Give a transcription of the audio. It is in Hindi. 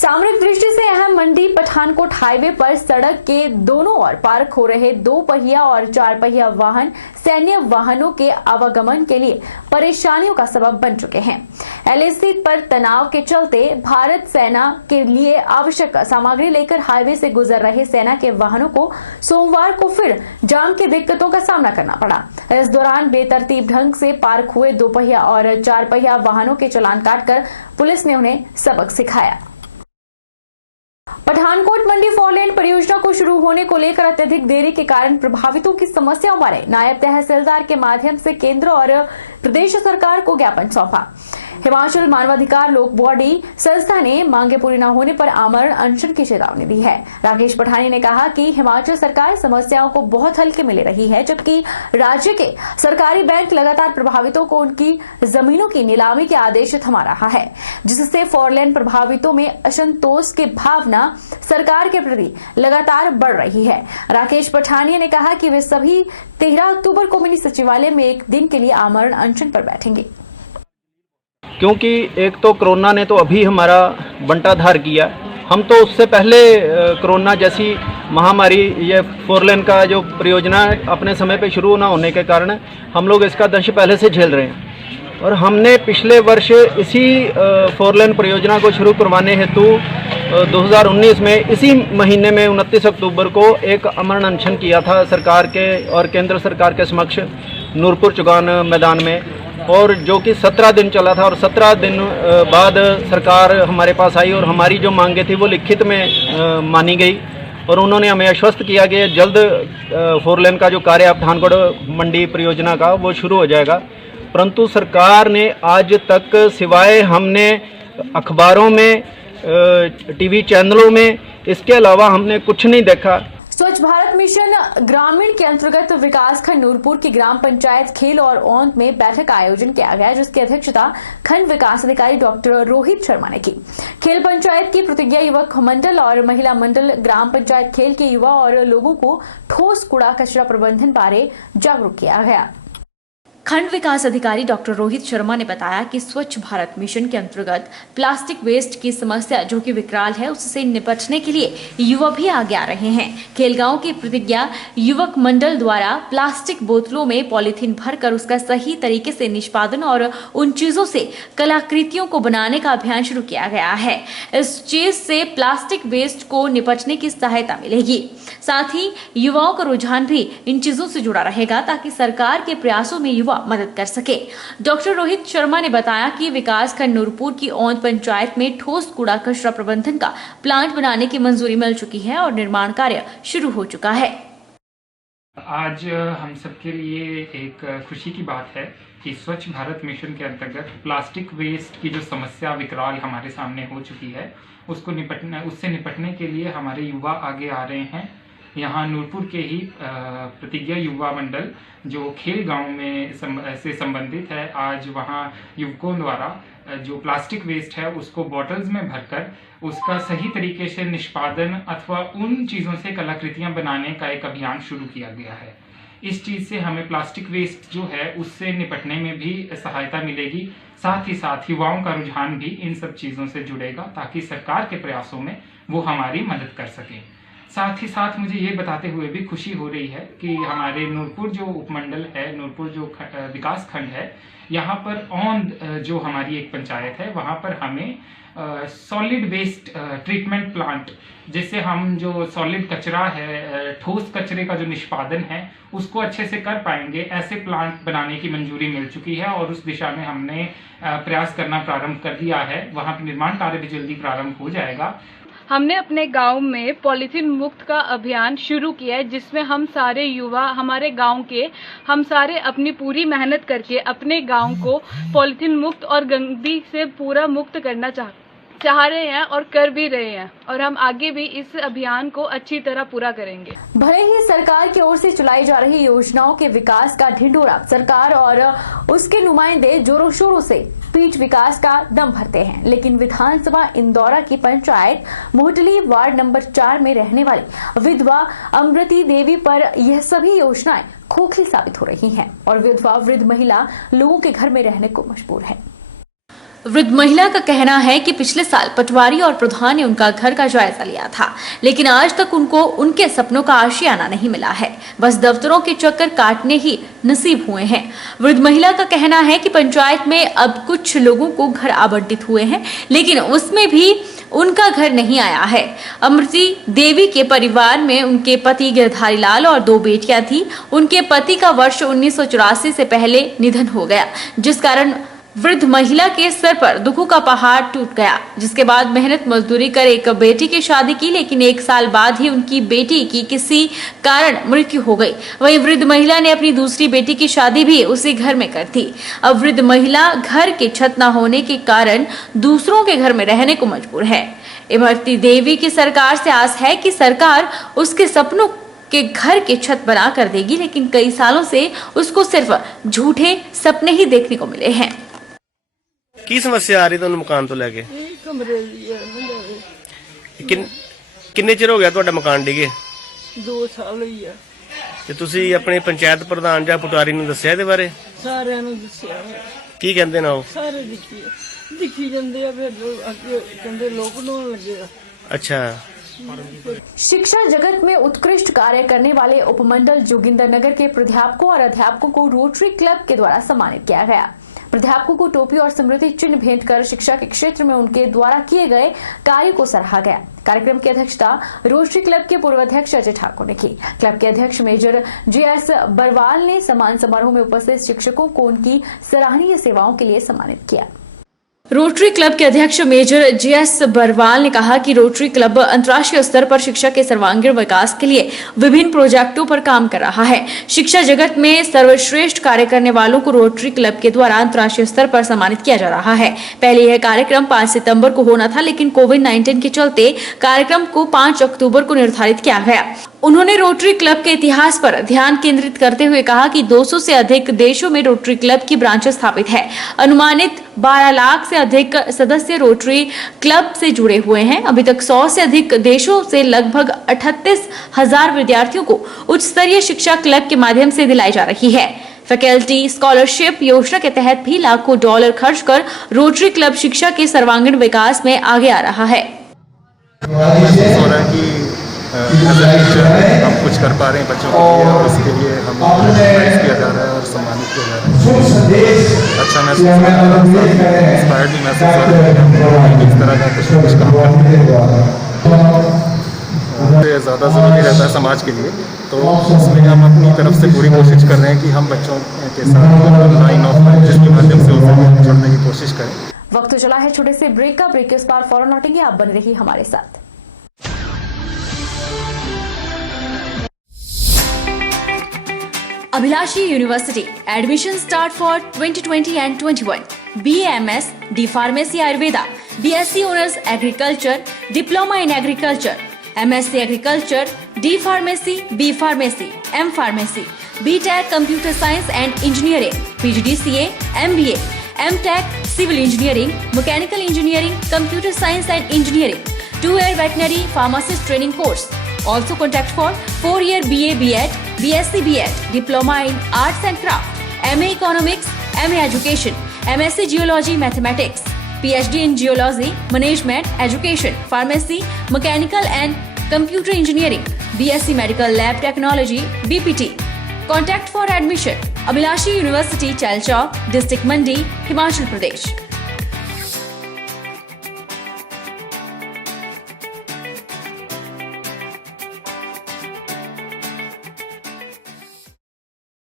सामरिक दृष्टि से अहम मंडी पठानकोट हाईवे पर सड़क के दोनों ओर पार्क हो रहे 2 पहिया और 4 पहिया वाहन सैन्य वाहनों के आवागमन के लिए परेशानियों का सबब बन चुके हैं। एलएसी पर तनाव के चलते भारत सेना के लिए आवश्यक सामग्री लेकर हाईवे से गुजर रहे सेना के वाहनों को सोमवार को फिर जाम की दिक्कतों का सामना करना पड़ा। इस दौरान बेतरतीब ढंग से पार्क हुए 2 पहिया और 4 पहिया वाहनों के चालान काटकर पुलिस ने उन्हें सबक सिखाया। पठानकोट मंडी 4 लेन परियोजना को शुरू होने को लेकर अत्यधिक देरी के कारण प्रभावितों की समस्याओं बारे नायब तहसीलदार के माध्यम से केंद्र और प्रदेश सरकार को ज्ञापन सौंपा। हिमाचल मानवाधिकार लोक बॉडी संस्था ने मांगे पूरी न होने पर आमरण अनशन की चेतावनी दी है। राकेश पठानी ने कहा कि हिमाचल सरकार समस्याओं को बहुत हल्के में ले रही है, जबकि राज्य के सरकारी बैंक लगातार प्रभावितों को उनकी जमीनों की नीलामी के आदेश थमा रहा है, जिससे 4 लेन प्रभावितों में असंतोष की भावना सरकार के प्रति लगातार बढ़ रही है। राकेश पठानिया ने कहा कि वे सभी 13 अक्टूबर को मिनी सचिवालय में एक दिन के लिए आमरण अनशन पर बैठेंगे, क्योंकि एक तो कोरोना ने तो अभी हमारा बंटाधार किया। हम तो उससे पहले कोरोना जैसी महामारी, ये 4 लेन का जो परियोजना अपने समय पे शुरू ना होने के कारण हम लोग इसका दंश पहले से झेल रहे हैं। और हमने पिछले वर्ष इसी 4 लेन परियोजना को शुरू करवाने हेतु 2019 में इसी महीने में 29 अक्टूबर को एक आमरण अनशन किया था सरकार के और केंद्र सरकार के समक्ष नूरपुर चौगान मैदान में, और जो कि 17 दिन चला था। और 17 दिन बाद सरकार हमारे पास आई और हमारी जो मांगे थी वो लिखित में मानी गई, और उन्होंने हमें आश्वस्त किया कि जल्द 4 लेन का जो कार्य पठानकोट मंडी परियोजना का वो शुरू हो जाएगा। परंतु सरकार ने आज तक सिवाय हमने अखबारों में, टीवी चैनलों में, इसके अलावा हमने कुछ नहीं देखा। स्वच्छ भारत मिशन ग्रामीण के अंतर्गत विकासखंड नूरपुर की ग्राम पंचायत खेल और औंध में बैठक का आयोजन किया गया, जिसकी अध्यक्षता खंड विकास अधिकारी डॉक्टर रोहित शर्मा ने की। खेल पंचायत की प्रतिज्ञा युवक मंडल और महिला मंडल ग्राम पंचायत खेल के युवा और लोगों को ठोस कूड़ा कचरा प्रबंधन बारे जागरूक किया गया। खंड विकास अधिकारी डॉक्टर रोहित शर्मा ने बताया कि स्वच्छ भारत मिशन के अंतर्गत प्लास्टिक वेस्ट की समस्या जो कि विकराल है, उससे निपटने के लिए युवा भी आगे आ रहे हैं। खेलगांव की प्रतिज्ञा युवक मंडल द्वारा प्लास्टिक बोतलों में पॉलीथीन भरकर उसका सही तरीके से निष्पादन और उन चीजों से कलाकृतियों को बनाने का अभियान शुरू किया गया है। इस चीज से प्लास्टिक वेस्ट को निपटने की सहायता मिलेगी, साथ ही युवाओं का रुझान भी इन चीजों से जुड़ा रहेगा ताकि सरकार के प्रयासों में युवा मदद कर सके। डॉक्टर रोहित शर्मा ने बताया कि विकासखंड नूरपुर की औंध पंचायत में ठोस कूड़ा कचरा प्रबंधन का प्लांट बनाने की मंजूरी मिल चुकी है और निर्माण कार्य शुरू हो चुका है। आज हम सबके लिए एक खुशी की बात है कि स्वच्छ भारत मिशन के अंतर्गत प्लास्टिक वेस्ट की जो समस्या विकराल हमारे सामने हो चुकी है, उससे निपटने के लिए हमारे युवा आगे आ रहे हैं। यहाँ नूरपुर के ही प्रतिज्ञा युवा मंडल जो खेल गांव में से संबंधित है, आज वहाँ युवकों द्वारा जो प्लास्टिक वेस्ट है उसको बॉटल्स में भरकर उसका सही तरीके से निष्पादन अथवा उन चीज़ों से कलाकृतियाँ बनाने का एक अभियान शुरू किया गया है। इस चीज़ से हमें प्लास्टिक वेस्ट जो है उससे निपटने में भी सहायता मिलेगी, साथ ही साथ युवाओं का रुझान भी इन सब चीज़ों से जुड़ेगा ताकि सरकार के प्रयासों में वो हमारी मदद कर सकें। साथ ही साथ मुझे ये बताते हुए भी खुशी हो रही है कि हमारे नूरपुर जो उपमंडल है, नूरपुर जो विकास खंड है, यहाँ पर औंध जो हमारी एक पंचायत है, वहाँ पर हमें सॉलिड वेस्ट ट्रीटमेंट प्लांट, जिससे हम जो सॉलिड कचरा है, ठोस कचरे का जो निष्पादन है उसको अच्छे से कर पाएंगे, ऐसे प्लांट बनाने की मंजूरी मिल चुकी है और उस दिशा में हमने प्रयास करना प्रारंभ कर दिया है। वहाँ पर निर्माण कार्य भी जल्दी प्रारंभ हो जाएगा। हमने अपने गांव में पॉलीथीन मुक्त का अभियान शुरू किया है, जिसमें हम सारे युवा, हमारे गांव के हम सारे अपनी पूरी मेहनत करके अपने गांव को पॉलीथीन मुक्त और गंदगी से पूरा मुक्त करना चाह रहे हैं और कर भी रहे हैं, और हम आगे भी इस अभियान को अच्छी तरह पूरा करेंगे। भले ही सरकार की ओर से चलाई जा रही योजनाओं के विकास का ढिंढोरा सरकार और उसके नुमाइंदे जोरों शोरों से पीठ विकास का दम भरते हैं, लेकिन विधानसभा इंदौरा की पंचायत मोहटली वार्ड नंबर 4 में रहने वाली विधवा अमृति देवी पर यह सभी योजनाएं खोखली साबित हो रही हैं और विधवा वृद्ध महिला लोगों के घर में रहने को मजबूर है। वृद्ध महिला का कहना है कि पिछले साल पटवारी और प्रधान ने उनका घर का जायजा लिया था, लेकिन आज तक उनको उनके सपनों का आशियाना नहीं मिला है। बस दफ्तरों के चक्कर काटने ही नसीब हुए हैं। वृद्ध महिला का कहना है कि पंचायत में अब कुछ लोगों को घर आवंटित हुए हैं, लेकिन उसमें भी उनका घर नहीं आया है। अमृति देवी के परिवार में उनके पति गिरधारी लाल और 2 बेटियां थी। उनके पति का वर्ष 1984 से पहले निधन हो गया, जिस कारण वृद्ध महिला के सर पर दुखों का पहाड़ टूट गया। जिसके बाद मेहनत मजदूरी कर एक बेटी की शादी की, लेकिन 1 साल बाद ही उनकी बेटी की किसी कारण मृत्यु हो गई। वहीं वृद्ध महिला ने अपनी दूसरी बेटी की शादी भी उसी घर में कर दी। अब वृद्ध महिला घर के छत न होने के कारण दूसरों के घर में रहने को मजबूर है। इमरती देवी की सरकार से आस है कि सरकार उसके सपनों के घर के छत बना कर देगी, लेकिन कई सालों से उसको सिर्फ झूठे सपने ही देखने को मिले हैं। ਕੀ ਸਮੱਸਿਆ ਆ ਰਹੀ ਤੁਹਾਨੂੰ ਮਕਾਨ ਤੋਂ ਲੈ ਕੇ? ਇਹ ਕਮਰੇ ਦੀ ਹੈ ਨਾ ਜਾਵੇ ਕਿੰਨੇ ਚਿਰ ਹੋ ਗਿਆ ਤੁਹਾਡਾ ਮਕਾਨ ਡਿਗੇ? 2 ਸਾਲ ਹੋਈ ਆ। ਤੇ ਤੁਸੀਂ ਆਪਣੇ ਪੰਚਾਇਤ ਪ੍ਰਧਾਨ ਜਾਂ ਪਟਵਾਰੀ ਨੂੰ ਦੱਸਿਆ ਇਹਦੇ ਬਾਰੇ? ਸਾਰਿਆਂ ਨੂੰ ਦੱਸਿਆ ਹੋਇਆ। ਕੀ ਕਹਿੰਦੇ ਨਾ ਉਹ? ਸਾਰੇ ਦਿਖੀ ਜਾਂਦੇ ਆ, ਫਿਰ ਅੱਗੇ ਕਹਿੰਦੇ ਲੋਕ ਨੂੰ ਲੱਗੇ ਆ। अच्छा। शिक्षा जगत में उत्कृष्ट कार्य करने वाले उपमंडल जोगिंदरनगर के प्राध्यापकों और अध्यापकों को रोटरी क्लब के द्वारा सम्मानित किया गया। प्राध्यापकों को टोपी और स्मृति चिन्ह भेंट कर शिक्षा के क्षेत्र में उनके द्वारा किए गए कार्यों को सराहा गया। कार्यक्रम की अध्यक्षता रोटरी क्लब के पूर्व अध्यक्ष अजय ठाकुर ने की। क्लब के अध्यक्ष मेजर GS बरवाल ने सम्मान समारोह में उपस्थित शिक्षकों को उनकी सराहनीय सेवाओं के लिए सम्मानित किया। रोटरी क्लब के अध्यक्ष मेजर GS बरवाल ने कहा कि रोटरी क्लब अंतर्राष्ट्रीय स्तर पर शिक्षा के सर्वांगीण विकास के लिए विभिन्न प्रोजेक्टों पर काम कर रहा है। शिक्षा जगत में सर्वश्रेष्ठ कार्य करने वालों को रोटरी क्लब के द्वारा अंतर्राष्ट्रीय स्तर पर सम्मानित किया जा रहा है। पहले यह कार्यक्रम 5 सितंबर को होना था, लेकिन कोविड-19 के चलते कार्यक्रम को 5 अक्टूबर को निर्धारित किया गया। उन्होंने रोटरी क्लब के इतिहास पर ध्यान केंद्रित करते हुए कहा कि 200 से अधिक देशों में रोटरी क्लब की ब्रांच स्थापित है। अनुमानित 12 लाख से अधिक सदस्य रोटरी क्लब से जुड़े हुए हैं। अभी तक 100 से अधिक देशों से लगभग 38,000 विद्यार्थियों को उच्च स्तरीय शिक्षा क्लब के माध्यम से दिलाई जा रही है। फैकल्टी स्कॉलरशिप योजना के तहत भी लाखों डॉलर खर्च कर रोटरी क्लब शिक्षा के सर्वांगीण विकास में आगे आ रहा है। हम कुछ कर पा रहे हैं बच्चों के लिए, और इसके लिए हम प्राइज किया जा रहा है और सम्मानित किया जा रहा है। अच्छा महसूस हो रहा है, इंस्पायर्ड भी महसूस हो रहा है कि इस तरह का कुछ काम करते हैं। ज़्यादा ज़रूरी रहता है समाज के लिए, तो इसमें हम अपनी तरफ से पूरी कोशिश कर रहे हैं कि हम बच्चों के साथ ऑनलाइन ऑफलाइन जिसके माध्यम से उसे जुड़ने की कोशिश करें। वक्त चला है छोटे से ब्रेक का। ब्रेक के उस पार फौरन लौटेंगे, आप बने रहिए हमारे साथ। Abhilashi University admission start for 2020 and 21. BAMS, D Pharmacy Ayurveda, BSc Honors Agriculture, Diploma in Agriculture, MSc Agriculture, D Pharmacy, B Pharmacy, M Pharmacy, BTech Computer Science and Engineering, PGDCA, MBA, MTech Civil Engineering, Mechanical Engineering, Computer Science and Engineering, 2-year Veterinary Pharmacist Training course. Also contact for 4-year BA B.Ed, BSc B.Ed, Diploma in Arts and Craft, MA Economics, MA Education, MSc Geology Mathematics, PhD in Geology, Management, Education, Pharmacy, Mechanical and Computer Engineering, BSc Medical Lab Technology, BPT. Contact for admission. Abhilashi University, Chalchowk, District Mandi, Himachal Pradesh.